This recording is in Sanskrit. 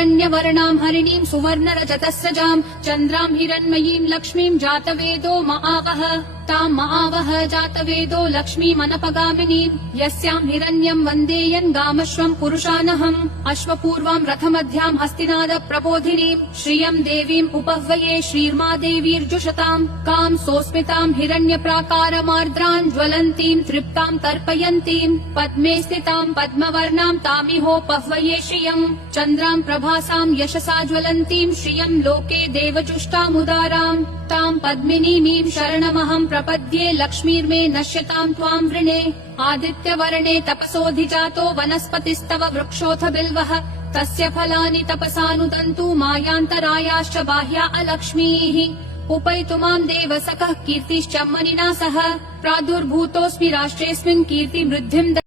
हिरण्यवर्णां हरिणीं सुवर्णरजतस्रजां चन्द्रां हिरण्मयीं लक्ष्मीं जातवेदो महावः तां महावः जातवेदो लक्ष्मीमनपगामिनीं यस्यां हिरण्यं वन्देयन् गामश्वं पुरुषानहम् अश्वपूर्वां रथमध्यां हस्तिनाद प्रबोधिनीं श्रियं देवीम् उपह्वये श्रीर्मादेवीर्जुषतां कां सोऽस्मितां हिरण्यप्राकारमार्द्रां ज्वलन्तीं तृप्तां तर्पयन्तीं पद्मे स्थितां पद्मवर्णां तामिहोपह्वये श्रियं चन्द्रां प्रभासां यशसा ज्वलन्तीं श्रियं लोके देवजुष्टामुदारां तां पद्मिनीमीं शरणमहं प्रपद्ये लक्ष्मीर्मे नश्यतां त्वां वृणे आदित्यवर्णे तपसोऽधिजातो वनस्पतिस्तव वृक्षोऽथ बिल्वः तस्य फलानि तपसानुदन्तु मायान्तरायाश्च बाह्या अलक्ष्मीः उपैतु मां देवसखः कीर्तिश्च मनिना सह प्रादुर्भूतोऽस्मि राष्ट्रेऽस्मिन् कीर्तिवृद्धिं